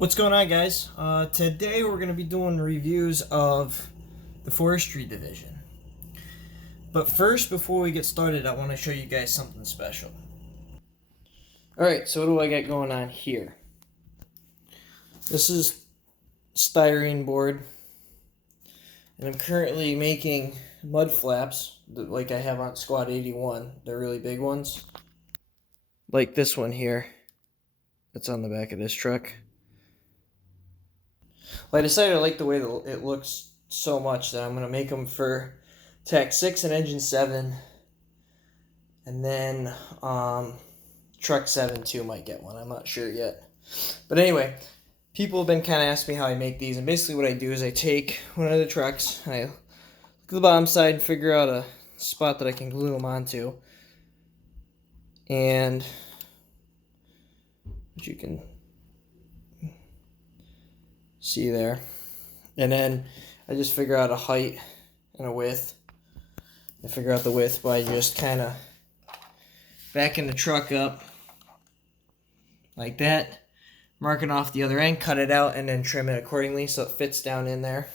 What's going on, guys? Today we're going to be doing reviews of the Forestry division. But first, before we get started, I want to show you guys something special. Alright, so what do I got going on here? This is styrene board, and I'm currently making mud flaps like I have on Squad 81. They're really big ones. Like this one here that's on the back of this truck. Well, I decided I like the way that it looks so much that I'm going to make them for Tac 6 and Engine 7. And then Truck 7 too might get one. I'm not sure yet. But anyway, people have been kind of asking me how I make these. And basically what I do is I take one of the trucks, and I look at the bottom side and figure out a spot that I can glue them onto. And you can see there. And then I just figure out a height and a width. I figure out the width by just kind of backing the truck up like that, marking off the other end, cut it out, and then trim it accordingly so it fits down in there.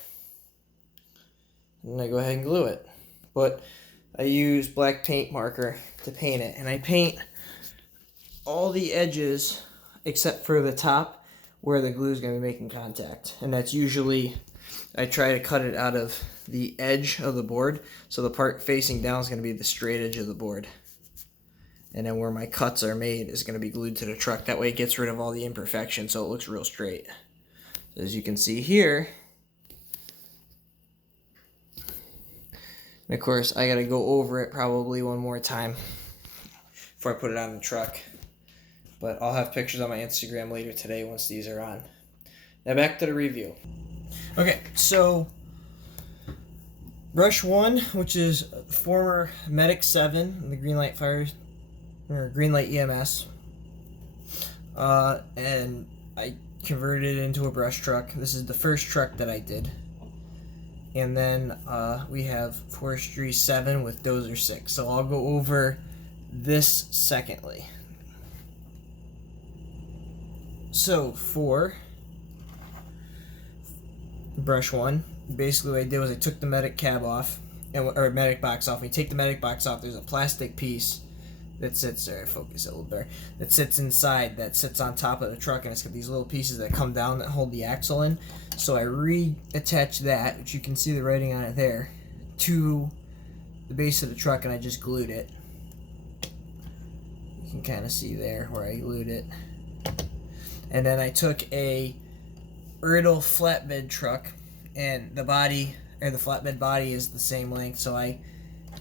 And I go ahead and glue it. But I use black paint marker to paint it, and I paint all the edges except for the top where the glue is going to be making contact. And that's usually, I try to cut it out of the edge of the board, so the part facing down is going to be the straight edge of the board. And then where my cuts are made is going to be glued to the truck. That way it gets rid of all the imperfections so it looks real straight. As you can see here, and of course I got to go over it probably one more time before I put it on the truck. But I'll have pictures on my Instagram later today once these are on. Now back to the review. Okay, so brush 1, which is former Medic 7, the Greenlight Fire, or Greenlight EMS, and I converted it into a brush truck. This is the first truck that I did. And then we have Forestry 7 with Dozer 6. So I'll go over this secondly. So for brush 1, basically what I did was I took the medic cab off, or medic box off. When you take the medic box off, there's a plastic piece that sits there. Focus it a little better. That sits inside, that sits on top of the truck, and it's got these little pieces that come down that hold the axle in. So I reattached that, which you can see the writing on it there, to the base of the truck, and I just glued it. You can kind of see there where I glued it. And then I took a Erdl flatbed truck, and the body, or the flatbed body, is the same length, so I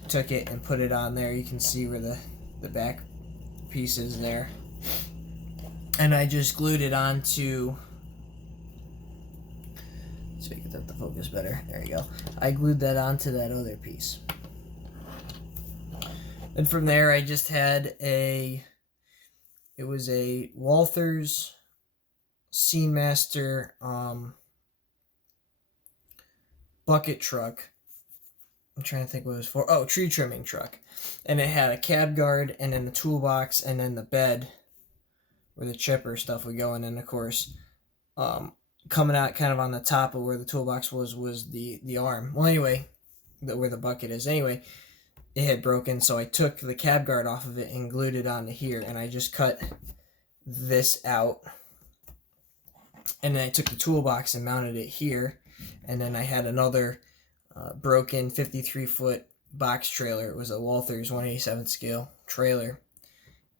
took it and put it on there. You can see where the back piece is there. And I just glued it onto, let's make it the focus better. There you go. I glued that onto that other piece. And from there I just had it was a Walther's Scene Master bucket truck. I'm trying to think what it was for. Oh, tree trimming truck. And it had a cab guard, and then the toolbox, and then the bed where the chipper stuff would go. And then, of course, coming out kind of on the top of where the toolbox was the arm. Well, anyway, where the bucket is. Anyway, it had broken, so I took the cab guard off of it and glued it onto here. And I just cut this out. And then I took the toolbox and mounted it here. And then I had another broken 53-foot box trailer. It was a Walther's 1/87 scale trailer.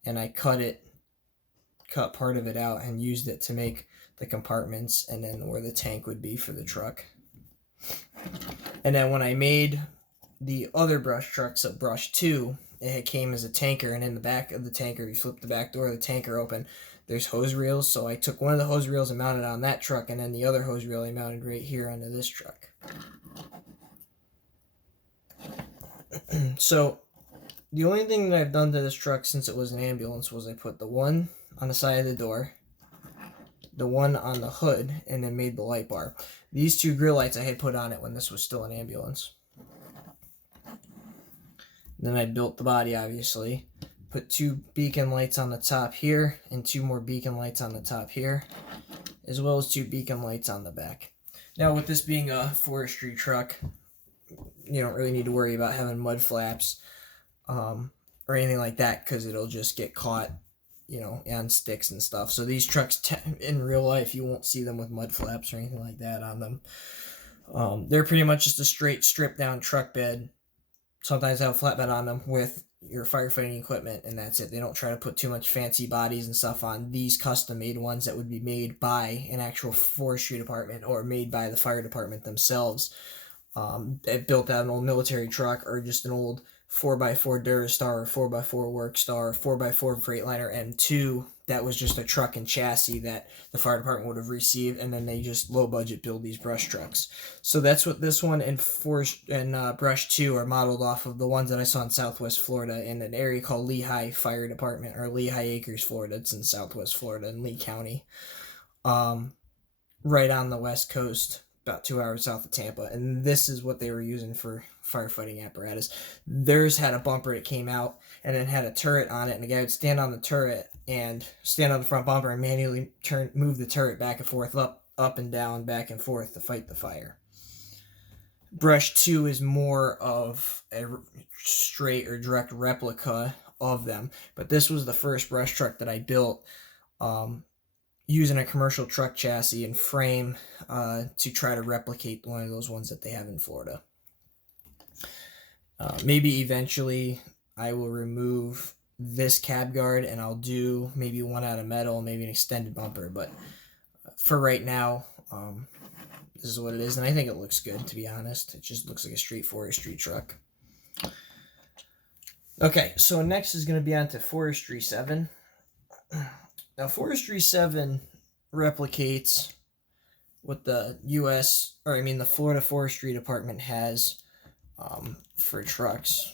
And I cut part of it out and used it to make the compartments and then where the tank would be for the truck. And then when I made the other brush truck, so brush 2, it came as a tanker, and in the back of the tanker, you flip the back door of the tanker open, there's hose reels. So I took one of the hose reels and mounted on that truck, and then the other hose reel I mounted right here onto this truck. So the only thing that I've done to this truck since it was an ambulance was I put the one on the side of the door, the one on the hood, and then made the light bar. These 2 grill lights I had put on it when this was still an ambulance. Then I built the body, obviously. Put 2 beacon lights on the top here, and 2 more beacon lights on the top here. as well as 2 beacon lights on the back. Now, with this being a forestry truck, you don't really need to worry about having mud flaps or anything like that, because it'll just get caught, on sticks and stuff. So these trucks, in real life, you won't see them with mud flaps or anything like that on them. They're pretty much just a straight stripped down truck bed. Sometimes have a flatbed on them with your firefighting equipment, and that's it. They don't try to put too much fancy bodies and stuff on these custom made ones that would be made by an actual forestry department or made by the fire department themselves. It built out an old military truck or just an old 4x4 Durastar or 4x4 Workstar, 4x4 Freightliner M2 that was just a truck and chassis that the fire department would have received, and then they just low budget build these brush trucks. So that's what this one and Brush 2 are modeled off of, the ones that I saw in Southwest Florida in an area called Lehigh Fire Department, or Lehigh Acres, Florida. It's in Southwest Florida in Lee County, right on the west coast, about 2 hours south of Tampa. And this is what they were using for firefighting apparatus. Theirs had a bumper that came out and then had a turret on it, and the guy would stand on the turret and stand on the front bumper and manually move the turret back and forth, up and down, back and forth to fight the fire. Brush 2 is more of a straight or direct replica of them, but this was the first brush truck that I built using a commercial truck chassis and frame to try to replicate one of those ones that they have in Florida. Maybe eventually I will remove this cab guard and I'll do maybe one out of metal, maybe an extended bumper, but for right now, this is what it is, and I think it looks good, to be honest. It just looks like a straight forestry truck. Okay, so next is going to be on to Forestry 7. Now, Forestry 7 replicates what the the Florida Forestry Department has for trucks.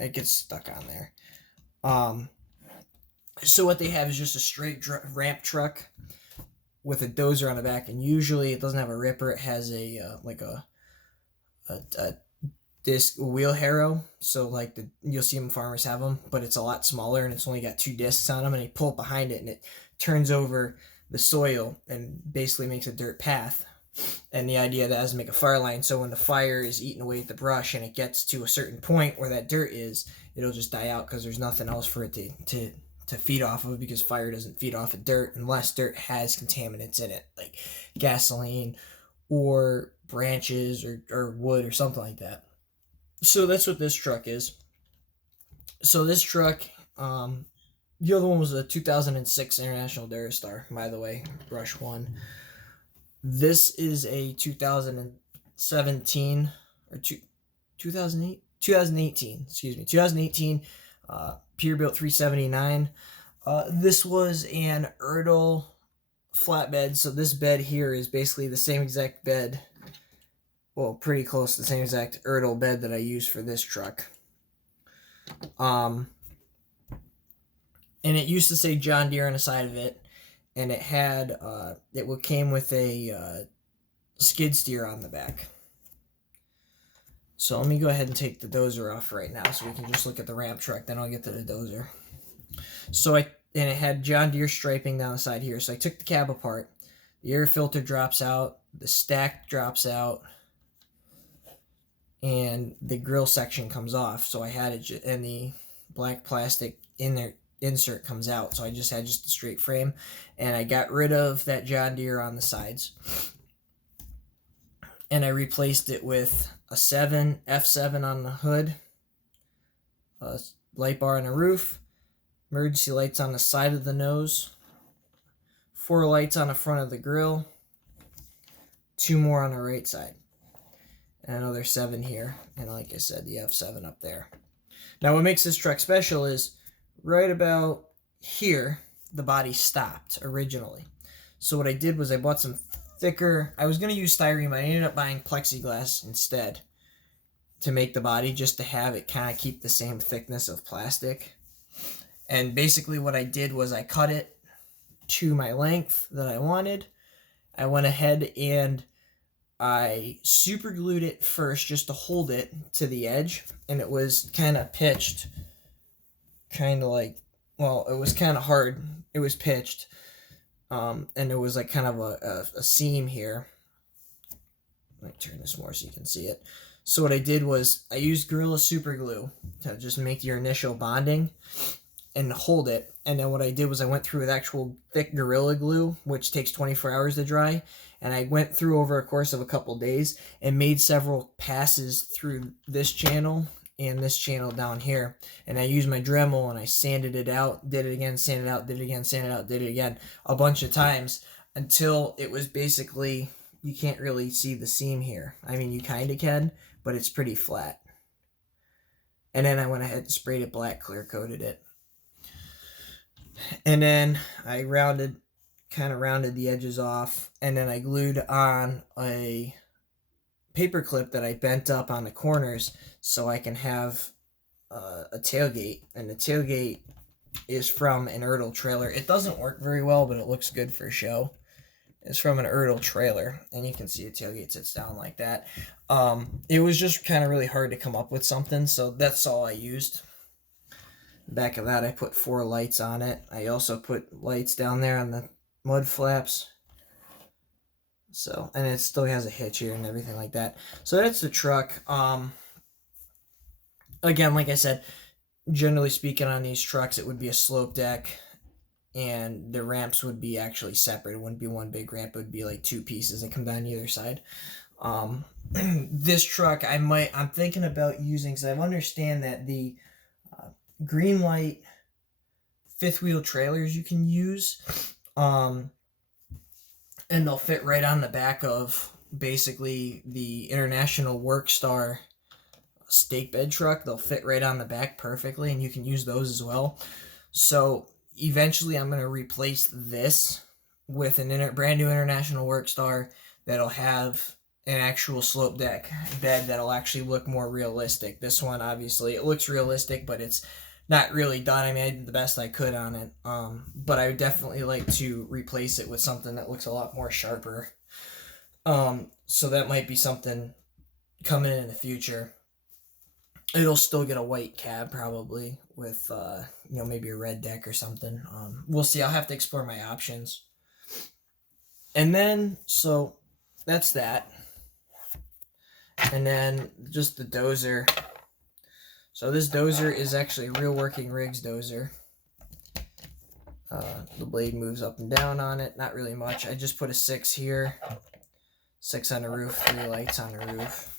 It gets stuck on there. So what they have is just a straight ramp truck with a dozer on the back, and usually it doesn't have a ripper. It has a disc wheel harrow. So you'll see them, farmers have them, but it's a lot smaller and it's only got 2 discs on them, and they pull it behind it and it turns over the soil and basically makes a dirt path. And the idea of that is to make a fire line, so when the fire is eating away at the brush and it gets to a certain point where that dirt is, it'll just die out because there's nothing else for it to feed off of, because fire doesn't feed off of dirt unless dirt has contaminants in it, like gasoline or branches or wood or something like that. So that's what this truck is. So this truck, the other one was a 2006 International Durastar, by the way, Brush 1. This is a 2017 or 2018, excuse me, 2018 Peterbilt 379. This was an Erdl flatbed, so this bed here is basically the same exact bed, well, pretty close to the same exact Erdl bed that I use for this truck. And it used to say John Deere on the side of it, and it had came with a skid steer on the back. So let me go ahead and take the dozer off right now so we can just look at the ramp truck, then I'll get to the dozer. And it had John Deere striping down the side here. So I took the cab apart. The air filter drops out, the stack drops out, and the grill section comes off. So I had it, and the black plastic in there insert comes out. So I just had a straight frame, and I got rid of that John Deere on the sides, and I replaced it with a F7 on the hood, a light bar on the roof, emergency lights on the side of the nose, 4 lights on the front of the grill, 2 more on the right side, and another 7 here, and like I said, the F7 up there. Now what makes this truck special is right about here, the body stopped originally. So what I did was I bought some thicker, I was going to use styrene, but I ended up buying plexiglass instead to make the body, just to have it kind of keep the same thickness of plastic. And basically what I did was I cut it to my length that I wanted. I went ahead and I super glued it first just to hold it to the edge, and it was kind of pitched, it was kind of hard. It was pitched. And there was like kind of a seam here. Let me turn this more so you can see it. So what I did was I used Gorilla Super Glue to just make your initial bonding and hold it. And then what I did was I went through with actual thick Gorilla Glue, which takes 24 hours to dry. And I went through over a course of a couple days and made several passes through this channel and this channel down here. And I used my Dremel and I sanded it out, did it again, sanded it out, did it again, sanded it out, did it again a bunch of times until it was basically, you can't really see the seam here. I mean, you kind of can, but it's pretty flat. And then I went ahead and sprayed it black, clear coated it. And then I kind of rounded the edges off, and then I glued on a paper clip that I bent up on the corners so I can have a tailgate. And the tailgate is from an Ertl trailer. It doesn't work very well, but it looks good for show. It's from an Ertl trailer, and you can see the tailgate sits down like that. It was just kind of really hard to come up with something, so that's all I used. Back of that, I put 4 lights on it. I also put lights down there on the mud flaps. So, and it still has a hitch here and everything like that. So that's the truck. Again, like I said, generally speaking on these trucks, it would be a slope deck, and the ramps would be actually separate. It wouldn't be one big ramp. It would be like 2 pieces that come down either side. This truck, I'm thinking about using, because I understand that the green light 5th wheel trailers you can use, and they'll fit right on the back of basically the International Workstar stake bed truck. They'll fit right on the back perfectly, and you can use those as well. So eventually I'm going to replace this with a brand new International Workstar that'll have an actual slope deck bed that'll actually look more realistic. This one, obviously, it looks realistic, but it's not really done. I mean, I did the best I could on it. But I would definitely like to replace it with something that looks a lot more sharper. So that might be something coming in the future. It'll still get a white cab probably with, maybe a red deck or something. We'll see. I'll have to explore my options. And then, so that's that. And then just the dozer. So this dozer is actually a real working rigs dozer. The blade moves up and down on it. Not really much. I just put a 6 here. 6 on the roof, 3 lights on the roof.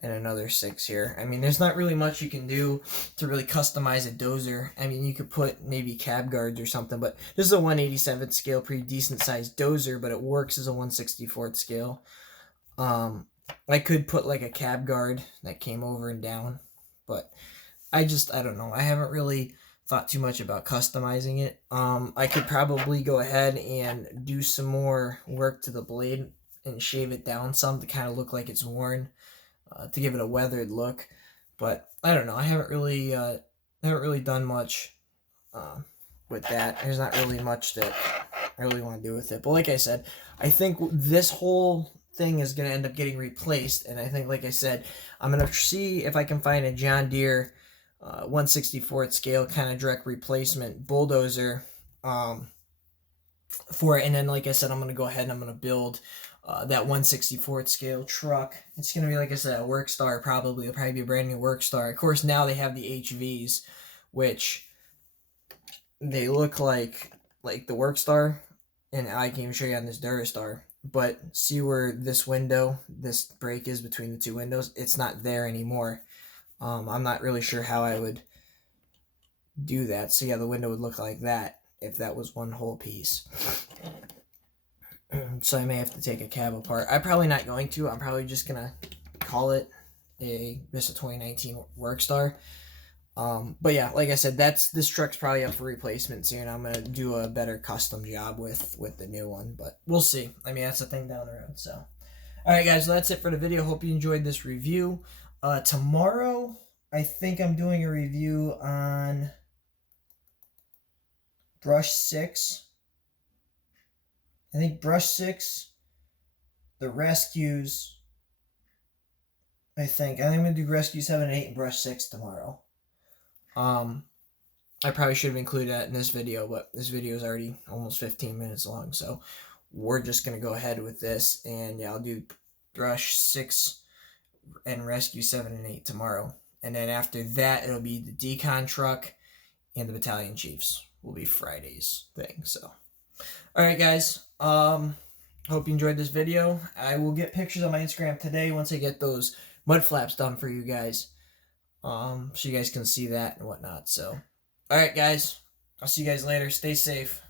And another 6 here. I mean, there's not really much you can do to really customize a dozer. I mean, you could put maybe cab guards or something, but this is a 1/87th scale, pretty decent sized dozer, but it works as a 1/64th scale. I could put like a cab guard that came over and down, but I don't know. I haven't really thought too much about customizing it. I could probably go ahead and do some more work to the blade and shave it down some to kind of look like it's worn, to give it a weathered look. But I don't know. I haven't really done much with that. There's not really much that I really want to do with it. But like I said, I think this whole thing is going to end up getting replaced. And I think, like I said, I'm going to see if I can find a John Deere 1/64th scale kind of direct replacement bulldozer for it. And then, like I said, I'm going to go ahead and I'm going to build that 1/64th scale truck. It's going to be, like I said, a Workstar probably. It'll probably be a brand new Workstar. Of course, now they have the HVs, which they look like the Workstar, and I can even show you on this Durastar. But see where this break is between the 2 windows? It's not there anymore. I'm not really sure how I would do that. So yeah, the window would look like that if that was one whole piece. So I may have to take a cab apart. I'm probably not going to. I'm probably just going to call it just a 2019 Workstar. But yeah, like I said, this truck's probably up for replacement soon. I'm going to do a better custom job with the new one, but we'll see. I mean, that's the thing down the road. So, all right, guys, so that's it for the video. Hope you enjoyed this review. Tomorrow, I think I'm doing a review on Brush 6. I think Brush 6, the Rescues, I think I'm going to do Rescue 7 and 8 and Brush 6 tomorrow. I probably should have included that in this video, but this video is already almost 15 minutes long, so we're just going to go ahead with this, and yeah, I'll do brush 6 and rescue 7 and 8 tomorrow. And then after that, it'll be the decon truck and the battalion chiefs will be Friday's thing. So, all right, guys. Hope you enjoyed this video. I will get pictures on my Instagram today once I get those mud flaps done for you guys. So you guys can see that and whatnot. So, all right, guys. I'll see you guys later. Stay safe.